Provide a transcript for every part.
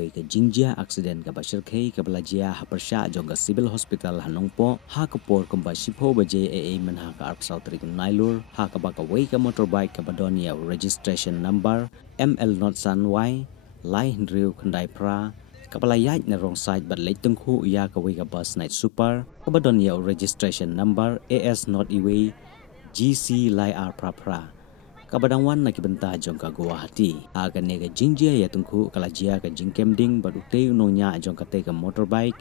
wei ke jingjia accident ka bashir khei ka belajia hapersha jong ka civil hospital hanongpo ha ka por komba shipho baje men ha ka ark sautri nailur ha ka ba ka wei ka motorbike ka badonia registration number ML0SY lai hindriu khandai pra kapala yai na wrong side but late tungkhu ya ka wei ka bus night super ka badonia registration number AS not iwe GC lai ar pra kabadangwan na kibenta jong ka Guwahati aga nega jingjia ya tungku kalajia ka jingkemding badukte unonya jong ka te ka motorbike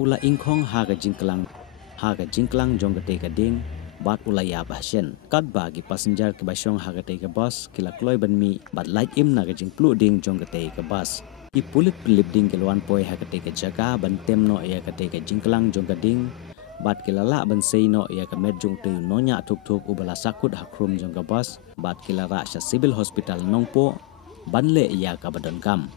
ula ingkhong ha ka jingklang jong ka te ka ding bat ula ya bahsen kat bagi passenger ke basyong ha ka te ka bus kila kloi banmi bat light im na ka jingplu ding jong ka te ka bus i pulit pilip ding kelwan poi ha ka te ka jaga bantem no ya ka te ka jingklang jong ka ding bat kilala ban sei no ya ka med jong tu nonya thuk ubala sakut hakrum jong ka bus bat kilara sa civil hospital nongpo banle ya ka badon kam